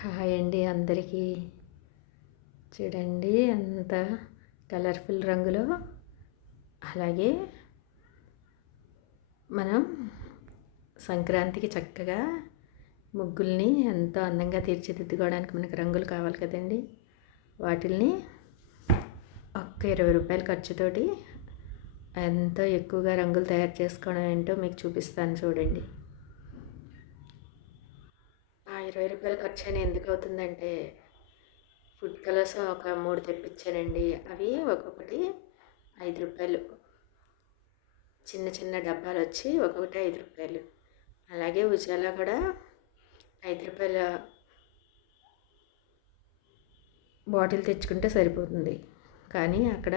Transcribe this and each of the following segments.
Hi అండి అందరికీ. చూడండి అంత కలర్ఫుల్ రంగులో. అలాగే మనం సంక్రాంతికి చక్కగా ముగ్గుల్ని ఎంతో అందంగా తీర్చిదిద్దుకోవడానికి మనకు రంగులు కావాలి కదండి. వాటిల్ని ఒక్క ఇరవై రూపాయల ఖర్చుతోటి ఎంతో ఎక్కువగా రంగులు తయారు చేసుకోవడం ఏంటో మీకు చూపిస్తాను చూడండి. ఇరవై రూపాయలు ఖర్చు అయినా ఎందుకు అవుతుందంటే ఫుడ్ కలర్స్ ఒక మూడు తెప్పించానండి అవి ఒక్కొక్కటి ఐదు రూపాయలు. చిన్న చిన్న డబ్బాలు వచ్చి ఒక్కొక్కటి ఐదు రూపాయలు. అలాగే ఉజాలా కూడా ఐదు రూపాయల బాటిల్ తెచ్చుకుంటే సరిపోతుంది. కానీ అక్కడ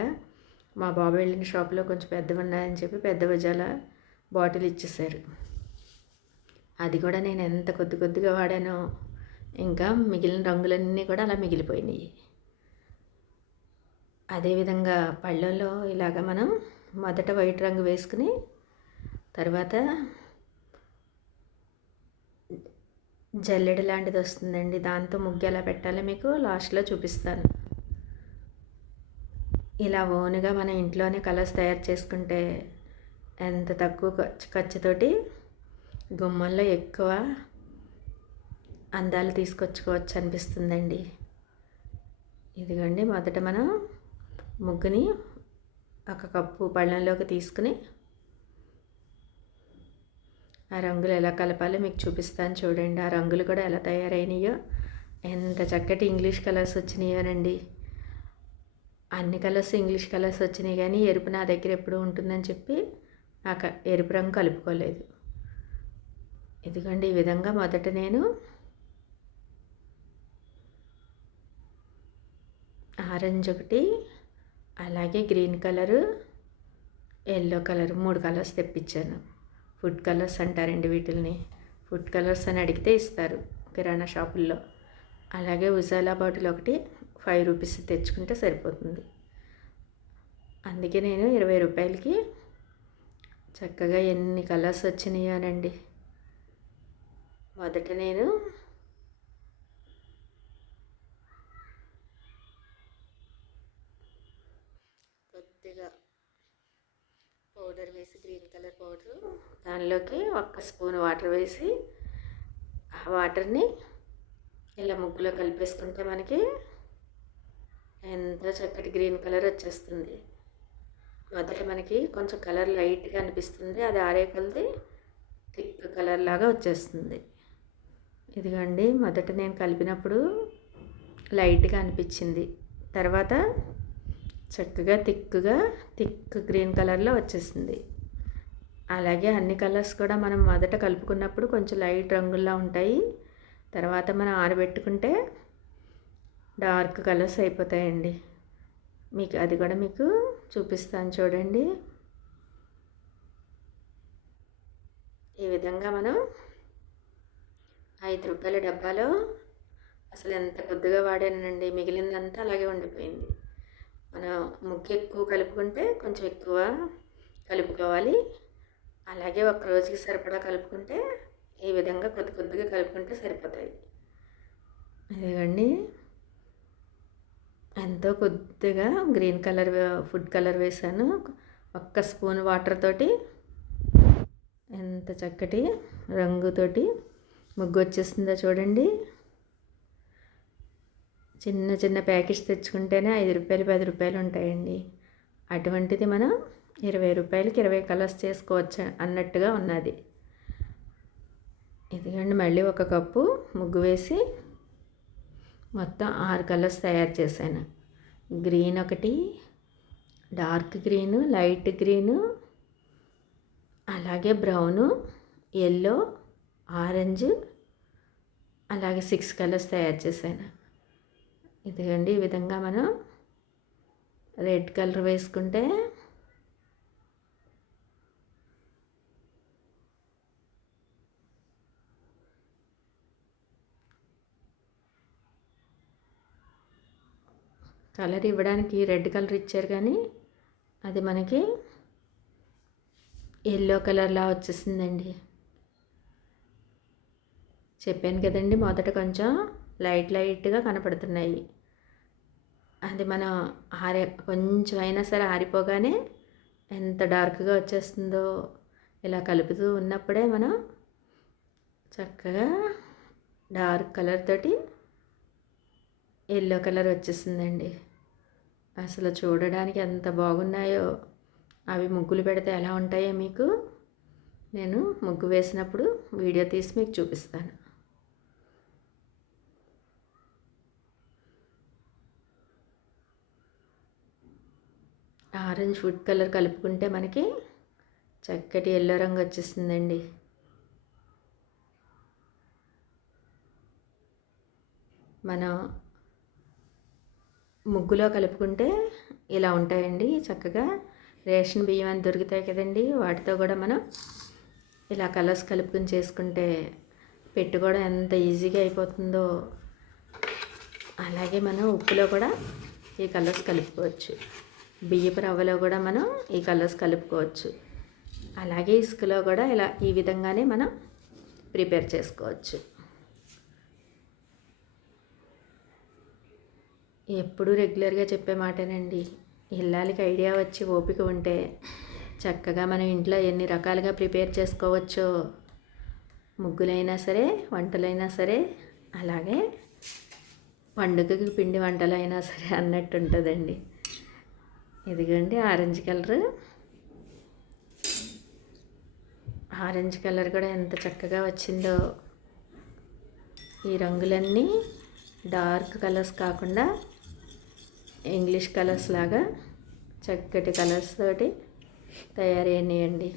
మా బాబు వెళ్ళిన షాప్లో కొంచెం పెద్దవి ఉన్నాయని చెప్పి పెద్ద ఉజాల బాటిల్ ఇచ్చేసారు. అది కూడా నేను ఎంత కొద్ది కొద్దిగా వాడానో. ఇంకా మిగిలిన రంగులన్నీ కూడా అలా మిగిలిపోయినాయి. అదేవిధంగా పళ్ళల్లో ఇలాగ మనం మొదట వైట్ రంగు వేసుకుని తర్వాత జల్లెడ లాంటిది వస్తుందండి. దాంతో ముగ్గు ఎలా పెట్టాలో మీకు లాస్ట్లో చూపిస్తాను. ఇలా ఓన్గా మన ఇంట్లోనే కలర్స్ తయారు చేసుకుంటే ఎంత తక్కువ ఖర్చు ఖర్చుతోటి గుమ్మల్లో ఎక్కువ అందాలు తీసుకొచ్చుకోవచ్చు అనిపిస్తుందండి. ఇదిగోండి మొదట మనం ముగ్గుని ఒక కప్పు పళ్ళంలోకి తీసుకుని ఆ రంగులు ఎలా కలపాలో మీకు చూపిస్తాను చూడండి. ఆ రంగులు కూడా ఎలా తయారైనాయో ఎంత చక్కటి ఇంగ్లీష్ కలర్స్ వచ్చినాయోనండి. అన్ని కలర్స్ ఇంగ్లీష్ కలర్స్ వచ్చినాయి కానీ ఎరుపు నా దగ్గర ఎప్పుడు ఉంటుందని చెప్పి ఆ ఎరుపు రంగు కలుపుకోలేదు. ఎందుకంటే ఈ విధంగా మొదట నేను ఆరెంజ్ ఒకటి అలాగే గ్రీన్ కలరు ఎల్లో కలర్ మూడు కలర్స్ తెప్పించాను. ఫుడ్ కలర్స్ అంటారండి వీటిల్ని. ఫుడ్ కలర్స్ అని అడిగితే ఇస్తారు కిరాణా షాపుల్లో. అలాగే ఉజాలా బాటిల్ ఒకటి ఫైవ్ రూపీస్ తెచ్చుకుంటే సరిపోతుంది. అందుకే నేను ఇరవై రూపాయలకి చక్కగా ఎన్ని కలర్స్ వచ్చినాయోనండి మొదట నేను కొద్దిగా పౌడర్ వేసి గ్రీన్ కలర్ పౌడరు. దానిలోకి ఒక్క స్పూన్ వాటర్ వేసి ఆ వాటర్ని ఇలా ముగ్గులో కలిపేసుకుంటే మనకి ఎంతో చక్కటి గ్రీన్ కలర్ వచ్చేస్తుంది. మొదట మనకి కొంచెం కలర్ లైట్గా అనిపిస్తుంది. అది ఆరే కొలది థిక్ కలర్ లాగా వచ్చేస్తుంది. ఇదిగోండి మొదట నేను కలిపినప్పుడు లైట్గా అనిపించింది. తర్వాత చక్కగా థిక్గా థిక్ గ్రీన్ కలర్లో వచ్చేసింది. అలాగే అన్ని కలర్స్ కూడా మనం మొదట కలుపుకున్నప్పుడు కొంచెం లైట్ రంగుల్లో ఉంటాయి. తర్వాత మనం ఆరబెట్టుకుంటే డార్క్ కలర్స్ అయిపోతాయండి. మీకు అది కూడా మీకు చూపిస్తాను చూడండి. ఈ విధంగా మనం ఐదు రూపాయల డబ్బాలో అసలు ఎంత కొద్దిగా వాడానండి. మిగిలిందంతా అలాగే ఉండిపోయింది. మనం ముగ్గు ఎక్కువ కలుపుకుంటే కొంచెం ఎక్కువ కలుపుకోవాలి. అలాగే ఒక రోజుకి సరిపడా కలుపుకుంటే ఈ విధంగా కొద్ది కొద్దిగా కలుపుకుంటే సరిపోతాయి. అదేగండి. ఎంతో కొద్దిగా గ్రీన్ కలర్ ఫుడ్ కలర్ వేసాను ఒక్క స్పూన్ వాటర్ తోటి ఎంత చక్కటి రంగుతోటి ముగ్గు వచ్చేస్తుందో చూడండి. చిన్న చిన్న ప్యాకెట్స్ తెచ్చుకుంటేనే ఐదు రూపాయలు పది రూపాయలు ఉంటాయండి. అటువంటిది మనం ఇరవై రూపాయలకి ఇరవై కలర్స్ చేసుకోవచ్చు అన్నట్టుగా ఉన్నది. ఇదిగండి మళ్ళీ ఒక కప్పు ముగ్గు వేసి మొత్తం ఆరు కలర్స్ తయారు చేశాను. గ్రీన్ ఒకటి డార్క్ గ్రీను లైట్ గ్రీను అలాగే బ్రౌను ఎల్లో ఆరెంజ్ అలాగే సిక్స్ కలర్స్ తయారు చేశాను. ఇదిగండి ఈ విధంగా మనం రెడ్ కలర్ వేసుకుంటే కలర్ ఇవ్వడానికి రెడ్ కలర్ ఇచ్చారు కానీ అది మనకి ఎల్లో కలర్లా వచ్చేసిందండి. చెప్పాను కదండి మొదట కొంచెం లైట్ లైట్గా కనపడుతున్నాయి. అది మనం ఆరే కొంచెం అయినా సరే ఆరిపోగానే ఎంత డార్క్గా వచ్చేస్తుందో ఇలా కలుపుతూ ఉన్నప్పుడే మనం చక్కగా డార్క్ కలర్ తోటి ఎల్లో కలర్ వచ్చేసిందండి అసలు చూడడానికి ఎంత బాగున్నాయో. అవి ముగ్గులు పెడితే ఎలా ఉంటాయో మీకు నేను ముగ్గు వేసినప్పుడు వీడియో తీసి మీకు చూపిస్తాను. ఆరెంజ్ ఫుడ్ కలర్ కలుపుకుంటే మనకి చక్కటి ఎల్లో రంగు వచ్చేస్తుందండి. మనం ముగ్గులో కలుపుకుంటే ఇలా ఉంటాయండి చక్కగా. రేషన్ బియ్యం అని దొరుకుతాయి కదండి. వాటితో కూడా మనం ఇలా కలర్స్ కలుపుకొని చేసుకుంటే పెట్టుకోవడం ఎంత ఈజీగా అయిపోతుందో. అలాగే మనం ఉప్పులో కూడా ఈ కలర్స్ కలుపుకోవచ్చు. బియ్యపు రవ్వలో కూడా మనం ఈ కలర్స్ కలుపుకోవచ్చు. అలాగే ఇసుకలో కూడా ఇలా ఈ విధంగానే మనం ప్రిపేర్ చేసుకోవచ్చు. ఎప్పుడూ రెగ్యులర్గా చెప్పే మాటేనండి. ఇల్లాలకి ఐడియా వచ్చి ఓపిక ఉంటే చక్కగా మనం ఇంట్లో ఎన్ని రకాలుగా ప్రిపేర్ చేసుకోవచ్చో ముగ్గులైనా సరే వంటలైనా సరే అలాగే పండుగకి పిండి వంటలైనా సరే అన్నట్టు ఉంటుందండి ఇదిగోండి ఆరెంజ్ కలర్ ఆరెంజ్ కలర్ కూడా ఎంత చక్కగా వచ్చిందో. ఈ రంగులన్నీ డార్క్ కలర్స్ కాకుండా ఇంగ్లీష్ కలర్స్ లాగా చక్కటి కలర్స్ తోటి తయారైనాయండి.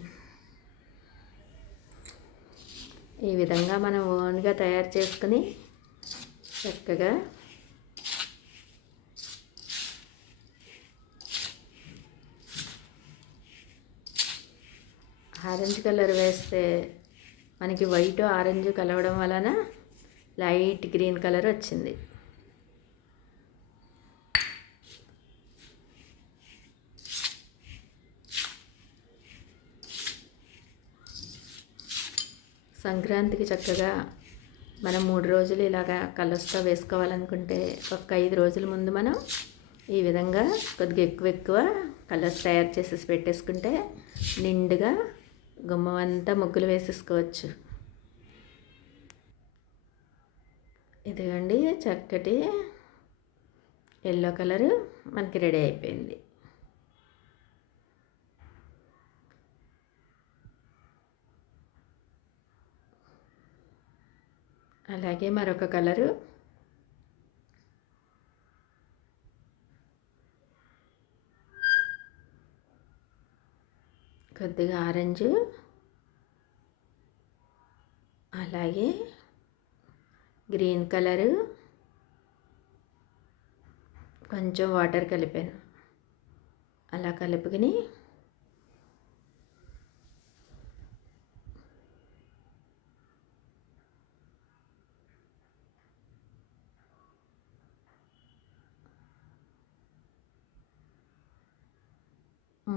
ఈ విధంగా మనం ఓన్గా తయారు చేసుకుని చక్కగా ఆరెంజ్ కలర్ వేస్తే మనకి వైట్ ఆరెంజ్ కలవడం వలన లైట్ గ్రీన్ కలర్ వచ్చింది. సంక్రాంతికి చక్కగా మనం మూడు రోజులు ఇలాగా కలర్స్తో వేసుకోవాలనుకుంటే ఒక ఐదు రోజుల ముందు మనం ఈ విధంగా కొద్దిగా ఎక్కువ ఎక్కువ కలర్స్ తయారు చేసేసి పెట్టేసుకుంటే నిండుగా గుమ్మం అంతా ముగ్గులు వేసేసుకోవచ్చు. ఇదిగండి చక్కటి ఎల్లో కలరు మనకి రెడీ అయిపోయింది. అలాగే మరొక కలరు కొద్దిగా ఆరెంజ్. అలాగే గ్రీన్ కలరు. కొంచెం వాటర్ కలిపాను. అలా కలుపుకొని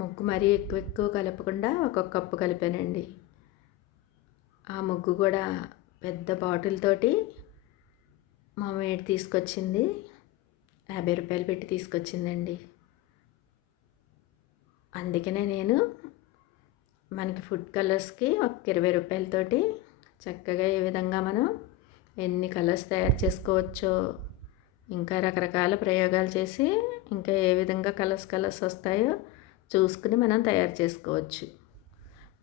ముగ్గు మరీ ఎక్కువ ఎక్కువ కలపకుండా ఒక కప్పు కలిపానండి. ఆ ముగ్గు కూడా పెద్ద బాటిల్ తోటి మా మేడ్ తీసుకొచ్చింది. యాభై రూపాయలు పెట్టి తీసుకొచ్చిందండి. అందుకనే నేను మనకి ఫుడ్ కలర్స్కి ఒక ఇరవై రూపాయలతోటి చక్కగా ఏ విధంగా మనం ఎన్ని కలర్స్ తయారు చేసుకోవచ్చో ఇంకా రకరకాల ప్రయోగాలు చేసి ఇంకా ఏ విధంగా కలర్స్ కలర్స్ వస్తాయో చూసుకుని మనం తయారు చేసుకోవచ్చు.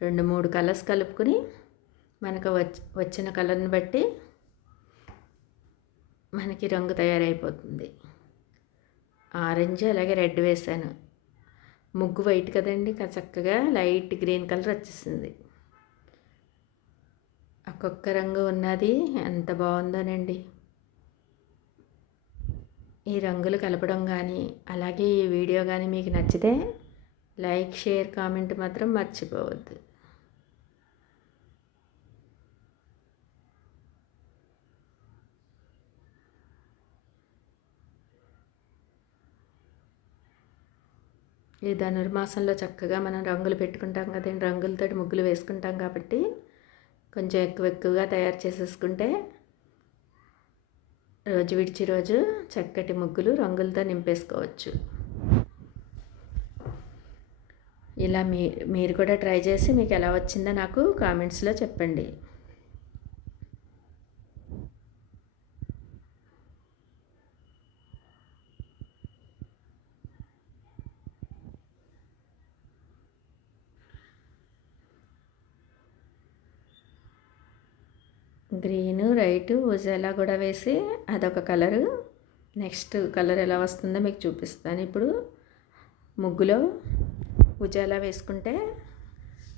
రెండు మూడు కలర్స్ కలుపుకొని మనకు వచ్చిన కలర్ని బట్టి మనకి రంగు తయారైపోతుంది. ఆరెంజ్ అలాగే రెడ్ వేసాను ముగ్గు వైట్ కదండి చక్కగా లైట్ గ్రీన్ కలర్ వచ్చేసింది. ఒక్కొక్క రంగు ఉన్నది ఎంత బాగుందోనండి. ఈ రంగులు కలపడం కానీ అలాగే ఈ వీడియో కానీ మీకు నచ్చితే లైక్ షేర్ కామెంట్ మాత్రం మర్చిపోవద్దు. ఈ ధనుర్మాసంలో చక్కగా మనం రంగులు పెట్టుకుంటాం కదండి రంగులతో ముగ్గులు వేసుకుంటాం కాబట్టి కొంచెం ఎక్కువ ఎక్కువగా తయారు చేసేసుకుంటే రోజు విడిచి రోజు చక్కటి ముగ్గులు రంగులతో నింపేసుకోవచ్చు. ఇలా మీ మీరు కూడా ట్రై చేసి మీకు ఎలా వచ్చిందో నాకు కామెంట్స్లో చెప్పండి. గ్రీను రైట్ ఉజాలా కూడా వేసి అదొక కలరు. నెక్స్ట్ కలర్ ఎలా వస్తుందో మీకు చూపిస్తాను. ఇప్పుడు ముగ్గులో ఉజాలా వేసుకుంటే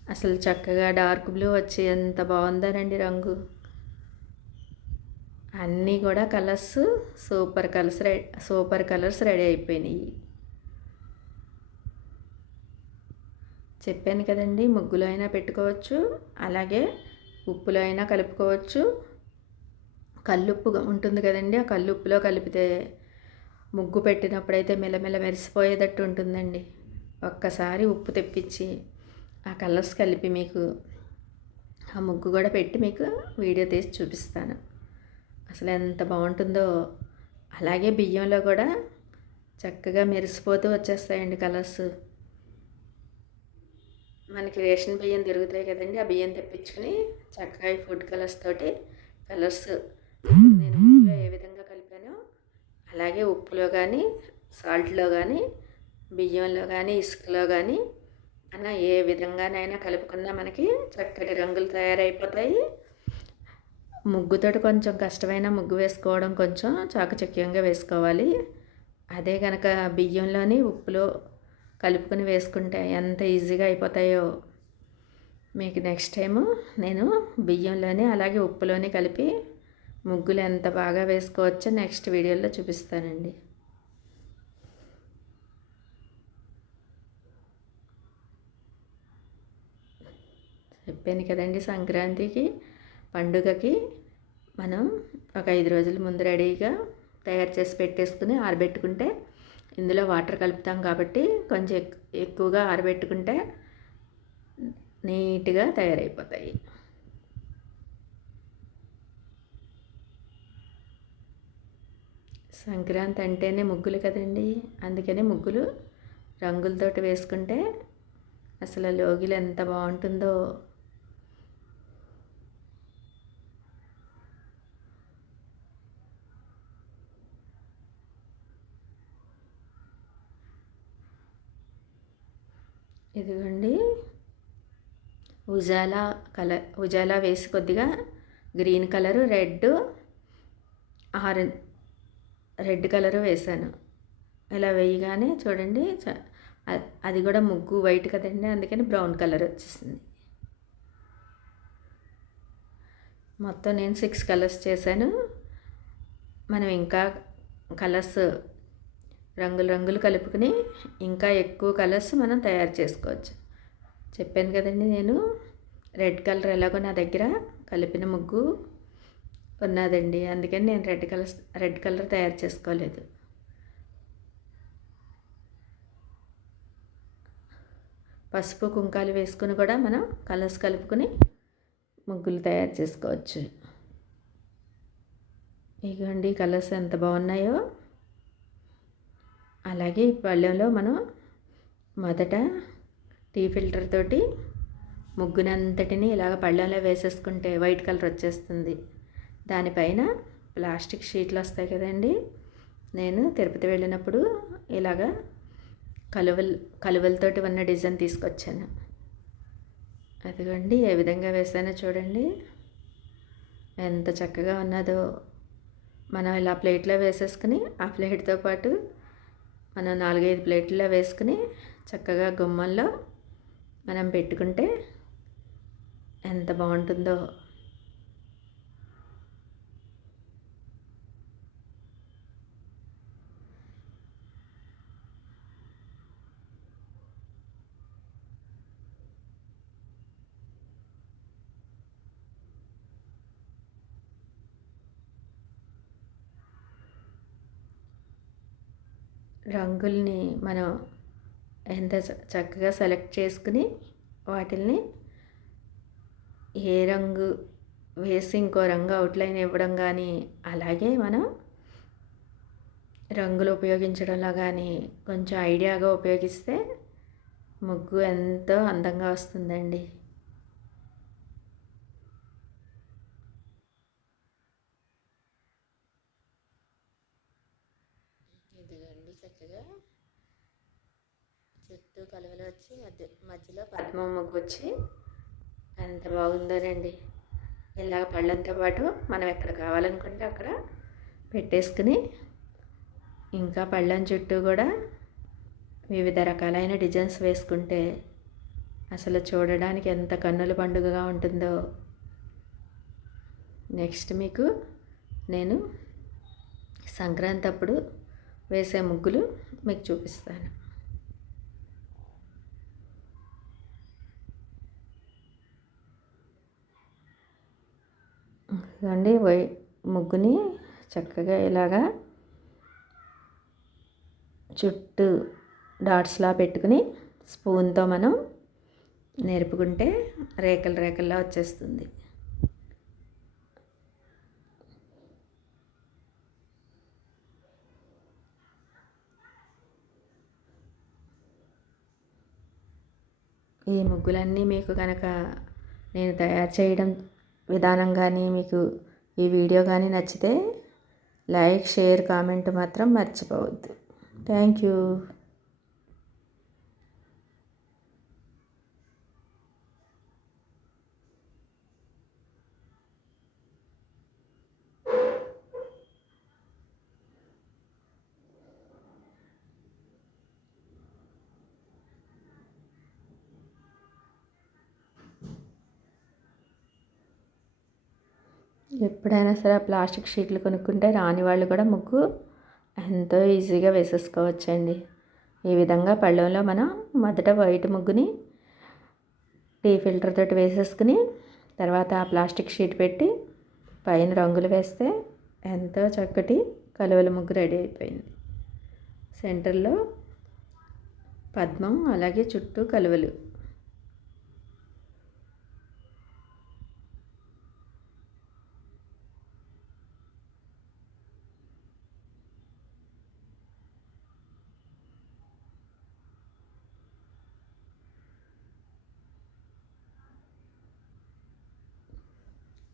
అసలు చక్కగా డార్క్ బ్లూ వచ్చి ఎంత బాగుందనండి రంగు. అన్నీ కూడా colours super colours ready super colours ready అయిపోయినాయి. చెప్పాను కదండి ముగ్గులో అయినా పెట్టుకోవచ్చు అలాగే ఉప్పులో అయినా కలుపుకోవచ్చు. కల్లుప్పు ఉంటుంది కదండి ఆ కల్లుప్పులో కలిపితే ముగ్గు పెట్టినప్పుడైతే మెల్లమెల్ల మెరిసిపోయేటట్టు ఉంటుందండి. ఒక్కసారి ఉప్పు తెప్పించి ఆ కలర్స్ కలిపి మీకు ఆ ముగ్గు కూడా పెట్టి మీకు వీడియో తీసి చూపిస్తాను. అసలు ఎంత బాగుంటుందో. అలాగే బియ్యంలో కూడా చక్కగా మెరిసిపోతూ వచ్చేస్తాయండి కలర్స్. మనకి రేషన్ బియ్యం తిరుగుతాయి కదండి ఆ బియ్యం తెప్పించుకొని చక్కగా ఫుడ్ కలర్స్ తోటి కలర్స్ నేను ఏ విధంగా కలిపానో అలాగే ఉప్పులో కానీ సాల్ట్లో కానీ బియ్యంలో కానీ ఇసుకలో కానీ అలా ఏ విధంగానైనా కలుపుకున్నా మనకి చక్కటి రంగులు తయారైపోతాయి. ముగ్గుతోటి కొంచెం కష్టమైన ముగ్గు వేసుకోవడం కొంచెం చాకచక్యంగా వేసుకోవాలి. అదే కనుక బియ్యంలోని ఉప్పులో కలుపుకొని వేసుకుంటే ఎంత ఈజీగా అయిపోతాయో. మీకు నెక్స్ట్ టైము నేను బియ్యంలోని అలాగే ఉప్పులోని కలిపి ముగ్గులు ఎంత బాగా వేసుకోవచ్చో నెక్స్ట్ వీడియోలో చూపిస్తానండి. చెప్పాను కదండి సంక్రాంతికి. పండుగకి మనం ఒక ఐదు రోజుల ముందు రెడీగా తయారు చేసి పెట్టేసుకుని ఆరబెట్టుకుంటే ఇందులో వాటర్ కలుపుతాం కాబట్టి కొంచెం ఎక్కువగా ఆరబెట్టుకుంటే నీట్గా తయారైపోతాయి. సంక్రాంతి అంటేనే ముగ్గులు కదండి. అందుకనే ముగ్గులు రంగులతోటి వేసుకుంటే అసలు లోగిలు ఎంత బాగుంటుందో ఇదిగోండి. ఉజాలా కలర్ ఉజాలా వేసి కొద్దిగా green colour red orange red colour వేసాను ఇలా వేయగానే చూడండి అది కూడా ముగ్గు వైట్ కదండి అందుకని బ్రౌన్ కలర్ వచ్చేసింది. మొత్తం నేను సిక్స్ కలర్స్ చేశాను. మనం ఇంకా కలర్స్ రంగులు రంగులు కలుపుకొని ఇంకా ఎక్కువ కలర్స్ మనం తయారు చేసుకోవచ్చు. చెప్పాను కదండి నేను రెడ్ కలర్ ఎలాగో నా దగ్గర కలిపిన ముగ్గు ఉన్నదండి. అందుకని నేను రెడ్ కలర్ రెడ్ కలర్ తయారు చేసుకోలేదు. పసుపు కుంకాలు వేసుకుని కూడా మనం కలర్స్ కలుపుకొని ముగ్గులు తయారు చేసుకోవచ్చు. ఇగోండి కలర్స్ ఎంత బాగున్నాయో. అలాగే ఈ పళ్ళెంలో మనం మొదట టీ ఫిల్టర్ తోటి ముగ్గునంతటిని ఇలాగ పళ్ళెంలో వేసేసుకుంటే వైట్ కలర్ వచ్చేస్తుంది. దానిపైన ప్లాస్టిక్ షీట్లు వస్తాయి కదండి. నేను తిరుపతి వెళ్ళినప్పుడు ఇలాగా కలువలు కలువలతోటి ఉన్న డిజైన్ తీసుకొచ్చాను. అదిగోండి ఏ విధంగా వేసానో చూడండి. ఎంత చక్కగా ఉన్నదో. మనం ఇలా ప్లేట్లో వేసేసుకుని ఆ ప్లేట్తో పాటు మనం నాలుగైదు ప్లేట్లో వేసుకుని చక్కగా గుమ్మంలో మనం పెట్టుకుంటే ఎంత బాగుంటుందో. రంగుల్ని మనం ఎంత చక్కగా సెలెక్ట్ చేసుకుని వాటిల్ని ఏ రంగు వేసి ఇంకో రంగు అవుట్లైన్ ఇవ్వడం కానీ అలాగే మనం రంగులు ఉపయోగించడంలో కానీ కొంచెం ఐడియాగా ఉపయోగిస్తే ముగ్గు ఎంతో అందంగా వస్తుందండి ఇదిగండి చక్కగా చుట్టూ కలువలు వచ్చి మధ్య మధ్యలో పద్మ ముగ్గు వచ్చి ఎంత బాగుందోనండి. ఇలాగ పళ్ళంతో పాటు మనం ఎక్కడ కావాలనుకుంటే అక్కడ పెట్టేసుకుని ఇంకా పళ్ళం చుట్టూ కూడా వివిధ రకాలైన డిజైన్స్ వేసుకుంటే అసలు చూడడానికి ఎంత కన్నుల పండుగగా ఉంటుందో. నెక్స్ట్ మీకు నేను సంక్రాంతి అప్పుడు వేసే ముగ్గులు మీకు చూపిస్తాను. ఇదండి వై ముగ్గుని చక్కగా ఇలాగా చుట్టూ డాట్స్లా పెట్టుకుని స్పూన్తో మనం నేర్పుకుంటే రేకలు రేకల్లా వచ్చేస్తుంది. ఈ ముగ్గులన్నీ మీకు కనుక నేను తయారు చేయడం విధానం కానీ మీకు ఈ వీడియో కానీ నచ్చితే లైక్ షేర్ కామెంట్ మాత్రం మర్చిపోవద్దు. Thank you. ఎప్పుడైనా సరే ఆ ప్లాస్టిక్ షీట్లు కొనుక్కుంటే రాని వాళ్ళు కూడా ముగ్గు ఎంతో ఈజీగా వేసేసుకోవచ్చండి. ఈ విధంగా పళ్ళెంలో మనం మొదట వైట్ ముగ్గుని టీ ఫిల్టర్ తోటి వేసేసుకుని తర్వాత ఆ ప్లాస్టిక్ షీట్ పెట్టి పైన రంగులు వేస్తే ఎంతో చక్కటి కలువల ముగ్గు రెడీ అయిపోయింది. సెంటర్లో పద్మం అలాగే చుట్టూ కలువలు.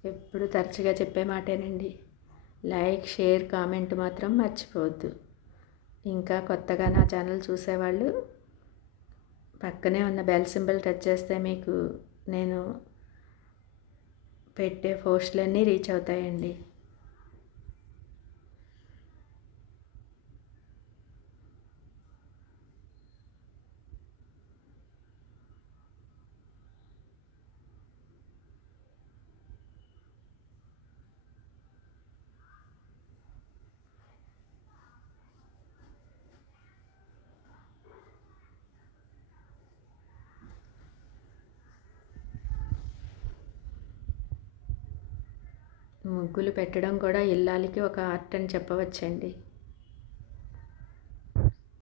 ఎప్పుడు తరచుగా చెప్పే మాటేనండి. లైక్ షేర్ కామెంట్ మాత్రం మర్చిపోవద్దు. ఇంకా కొత్తగా నా ఛానల్ చూసేవాళ్ళు పక్కనే ఉన్న బెల్ సింబల్ టచ్ చేస్తే మీకు నేను పెట్టే పోస్టులన్నీ రీచ్ అవుతాయండి. ముగ్గులు పెట్టడం కూడా ఇల్లాలికి ఒక ఆర్ట్ అని చెప్పవచ్చండి.